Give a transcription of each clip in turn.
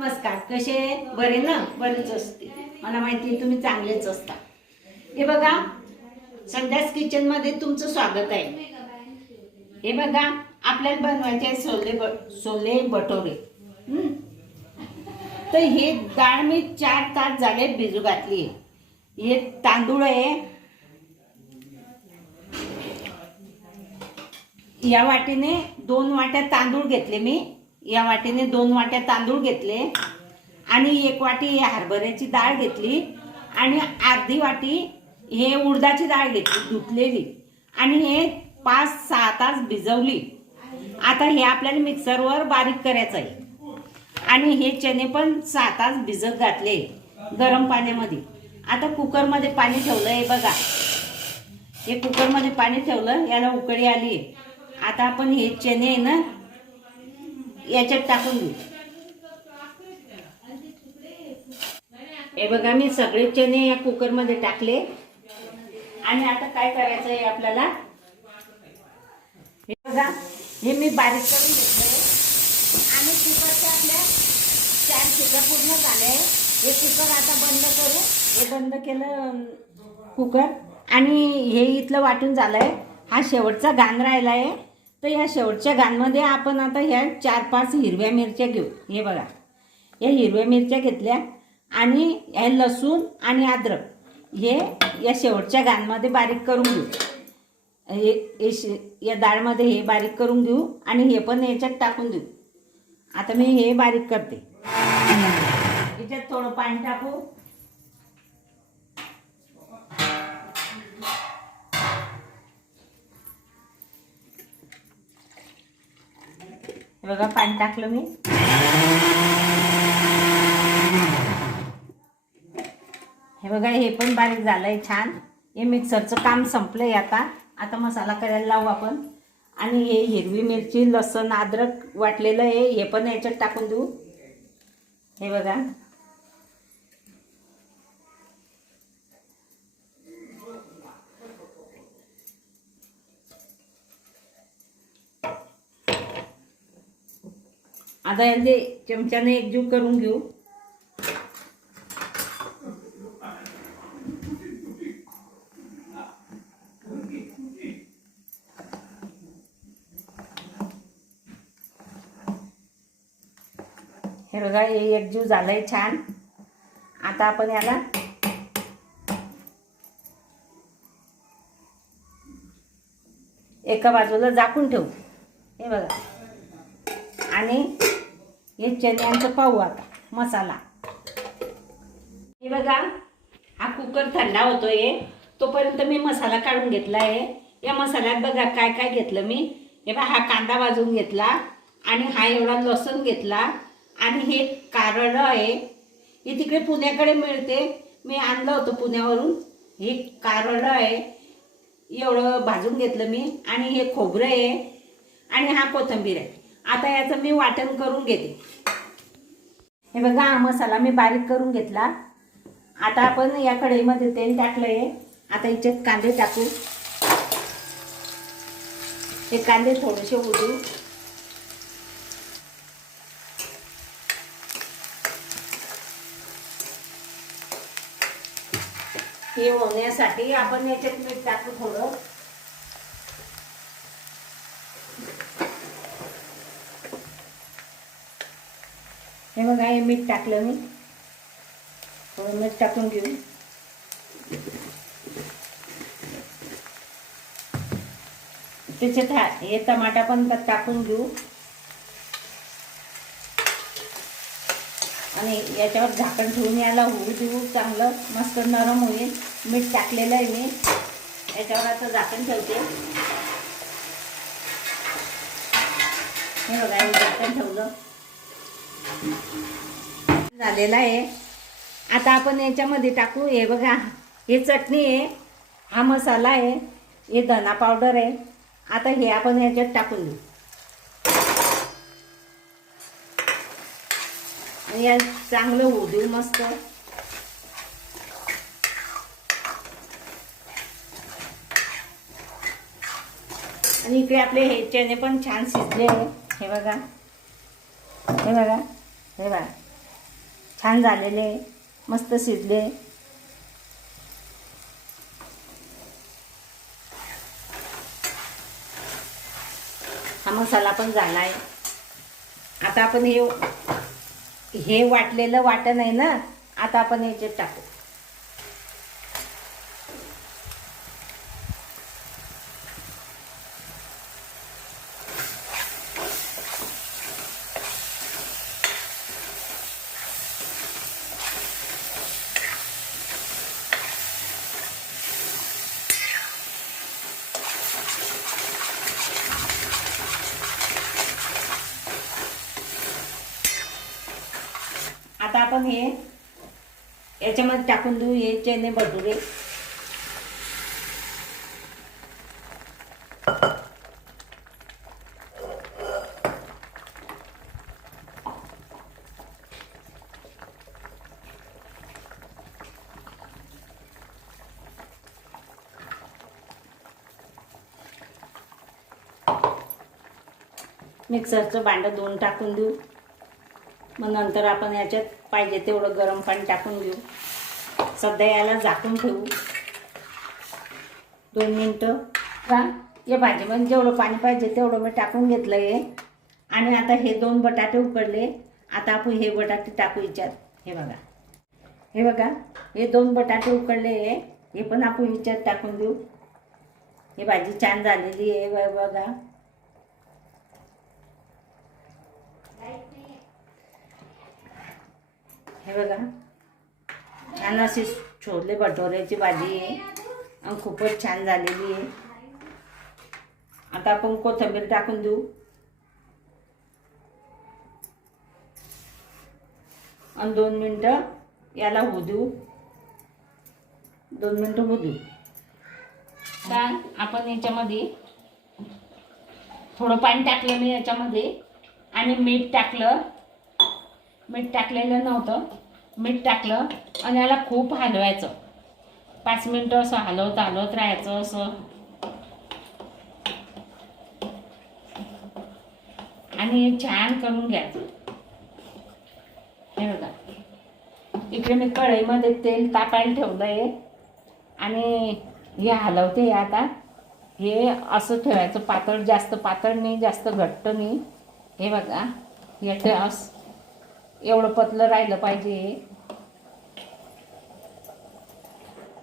नमस्कार, कसे बरे ना? बरेच असते, मला माहिती तुम्ही चांगलेच असता. हे बघा, संध्यास किचन मध्ये तुमचं स्वागत आहे. हे बघा, आपल्याला बनवायचे सोले भटोरे. तर हे डाळ मी 4 तास झाले भिजू घातली. हे तांदूळ आहे, या वाटीने 2 वाट्या तांदूळ घेतले मी. या वाटीने 2 वाट्या तांदूळ घेतले आणि 1 वाटी हरभऱ्याची डाळ घेतली आणि अर्धी वाटी हे उडदाची डाळ घेतली धुतलेली आणि हे 5-6 तास भिजवली. आता हे आपल्याला मिक्सरवर बारीक करायचं आहे आणि हे चणे पण 6 तास भिजत घातले गरम पाण्यामध्ये. आता कुकरमध्ये पाणी ठेवलं आहे बघा, हे कुकरमध्ये पाणी ठेवलं, याला उकळी आली. आता आपण हे चणे आहे ना याच्यात टाकून घेऊ. हे बघा, मी सगळे चणे या कुकरमध्ये टाकले आणि आता काय करायचं आहे आपल्याला, हे बघा, हे मी बारीक करून घेतलंय आणि कुकरच्या आपल्या 4 शिट्या पूर्ण झाले. हे कुकर आता बंद करू. हे बंद केलं कुकर आणि हे इथलं वाटून झालंय. हा शेवटचा घाण राहिला आहे. तर या शेवटच्या घाणमध्ये आपण आता ह्या 4-5 हिरव्या मिरच्या घेऊ. हे बघा, या हिरव्या मिरच्या घेतल्या आणि हे लसूण आणि अद्रक हे या शेवटच्या घाणमध्ये बारीक करून घेऊ. या डाळमध्ये हे बारीक करून घेऊ आणि हे पण याच्यात टाकून देऊ. आता मी हे बारीक करते. याच्यात थोडं पाणी टाकू. बघा, पाणी टाकलं मी. हे बघा, हे पण बारीक झालंय छान. हे मिक्सरचं काम संपलंय. आता मसाला करायला लावू आपण. आणि हे हिरवी मिरची, लसूण, अद्रक वाटलेलं आहे, हे पण याच्यात टाकून देऊ. हे बघा, आता याचे चमच्याने एकजीव करून घेऊ. हे बघा, हे एकजीव झालंय छान. आता आपण याला एका बाजूला झाकून ठेवू. हे बघा, आणि हे चण्यांचं पाहू आता मसाला. हे बघा, हा कुकर थंडा होतोय, तोपर्यंत मी मसाला काढून घेतला आहे. या मसाल्यात बघा काय काय घेतलं मी. हे बघा, हा कांदा भाजून घेतला आणि हा एवढा लसूण घेतला आणि हे कारलं आहे. हे तिकडे पुण्याकडे मिळते, मी आणलं होतं पुण्यावरून. हे कारलं आहे, एवढं भाजून घेतलं मी. आणि हे खोबरं आहे आणि हा कोथिंबीर आहे. आता याचं मी वाटण करून घेते. हे बघा, हा मसाला मी बारीक करून घेतला. आता आपण या कढईमध्ये तेल टाकलंय. आता याच्यात कांदे टाकू. हे कांदे थोडेसे उडू. हे होण्यासाठी आपण याच्यात मीठ टाकू थोडं. हे बघा, हे मीठ टाकलं मी. थोडं मीठ टाकून घेऊ. त्याच्यात हे टमाटा पण टाकून घेऊ आणि याच्यावर झाकण ठेवून याला होऊ देऊ. चांगलं मस्त नरम होईल. मीठ टाकलेलं आहे मी. याच्यावर आता झाकण ठेवते. हे बघा, हे झाकण ठेवलं झालेलं आहे. आता आपण याच्यामध्ये टाकू. हे बघा, हे चटणी आहे, हा मसाला आहे, हे धना पावडर आहे. आता हे आपण याच्यात टाकून देऊ. आणि या चांगलं होऊ देऊ मस्त. आणि इकडे आपले हे चणे पण छान शिजले आहे. हे बघा, हे बघा, हे बघा, छान झालेले, मस्त शिजले. हा मसाला पण झाला आहे. आता आपण हे वाटलेलं वाटण आहे ना, आता आपण याच्यात टाकू. आता आपण हे याच्यामध्ये टाकून देऊ, हे चणे भटुरे. मिक्सरचं भांडं धुवून टाकून देऊ. मग नंतर आपण याच्यात पाहिजे तेवढं गरम पाणी टाकून घेऊ. सध्या याला झाकून ठेवू 2 मिनटं. का या भाजीमध्ये जेवढं पाणी पाहिजे तेवढं मी टाकून घेतलं आहे. आणि आता हे 2 बटाटे उकडले. आता आपण हे बटाटे टाकू याच्यात. हे बघा हे 2 बटाटे उकडले आहे, हे पण आपण याच्यात टाकून देऊ. ही भाजी छान झालेली आहे बघा. हे बघा छान अशी छोले भटोऱ्याची भाजी आहे आणि खूपच छान झालेली आहे. आता आपण कोथिंबीर टाकून देऊ आणि 2 मिनटं याला होऊ देऊ. 2 मिनटं होऊ देऊ. आता आपण याच्यामध्ये थोडं पाणी टाकलं मी याच्यामध्ये आणि मीठ टाकलं. मीठ टाकलेलं नव्हतं, मीठ टाकलं आणि याला खूप हलवायचं. 5 मिनटं असं हलवत राहायचं असं. आणि हे छान करून घ्यायचं. हे बघा इकडे मी कढईमध्ये तेल तापायला ठेवलं आहे आणि हे हलवते. आता हे असं ठेवायचं, पातळ, जास्त पातळ नाही, जास्त घट्ट नाही. हे बघा याचं असं एवढं पतलं राहिलं पाहिजे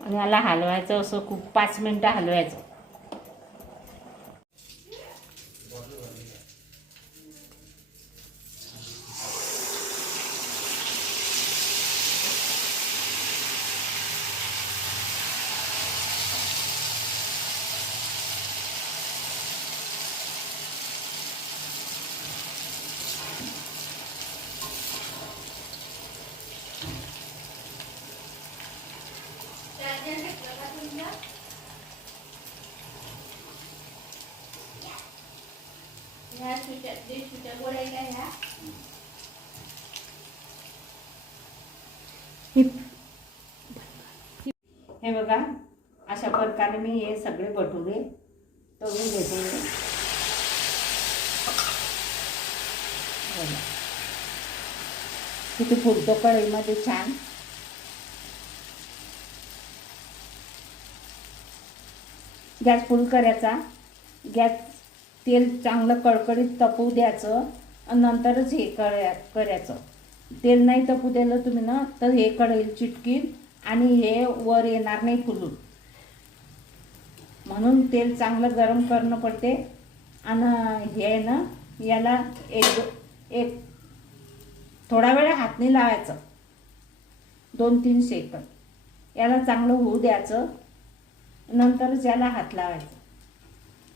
आणि याला हलवायचं असं खूप 5 मिनटं हलवायचं. हे बघा अशा प्रकारे मी हे सगळे भटुरे तळून घेते. किती फुलतो कढईमध्ये छान. गॅस फुल करायचा. गॅस तेल चांगलं कडकडीत तपू द्यायचं आणि नंतरच हे करायचं. तेल नाही तपू दिलं तुम्ही ना तर हे कढईला चिटकील आणि हे वर येणार नाही फुलून. म्हणून तेल चांगलं गरम करणं पडते. आणि हे ना याला एक थोडा वेळ हात नाही लावायचं. 2-3 सेकंद याला चांगलं होऊ द्यायचं. नंतरच याला हात लावायचा.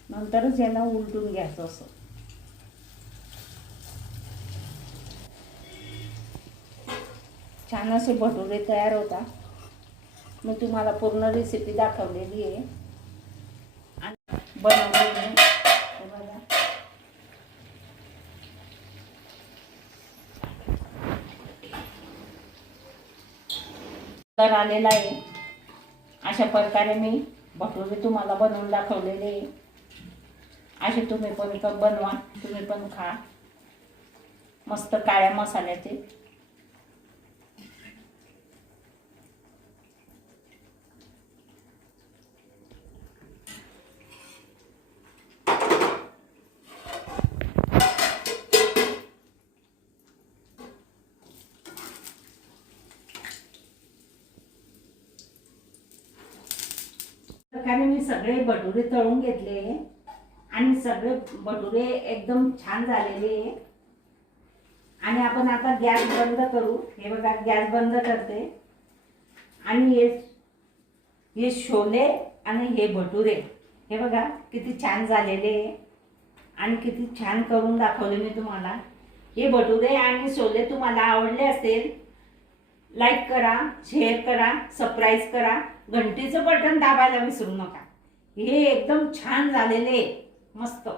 नंतरच याला उलटून घ्यायचं. असं छान असे भटुरे तयार होतात. मी तुम्हाला पूर्ण रेसिपी दाखवलेली आहे आणि बनवलेली आहे. बघा तर आलेला आहे. अशा प्रकारे मी भटुरे तुम्हाला बनवून दाखवलेले आहे. असे तुम्ही पण बनवा, तुम्ही पण खा. मस्त काळ्या मसाल्याचे. प्रकारे मी सगळे भटुरे तळून घेतले आणि सगळे भटुरे एकदम छान झालेले आहे. आणि आपण आता गॅस बंद करू. हे बघा गॅस बंद करते. आणि हे छोले आणि हे भटुरे हे बघा किती छान झालेले आहे आणि किती छान करून दाखवले मी तुम्हाला. हे भटुरे आणि छोले तुम्हाला आवडले असेल, लाईक करा, शेअर करा, सबस्क्राईब करा, घंटीचं बटन दाबायला विसरू नका. हे एकदम छान झालेले मस्त.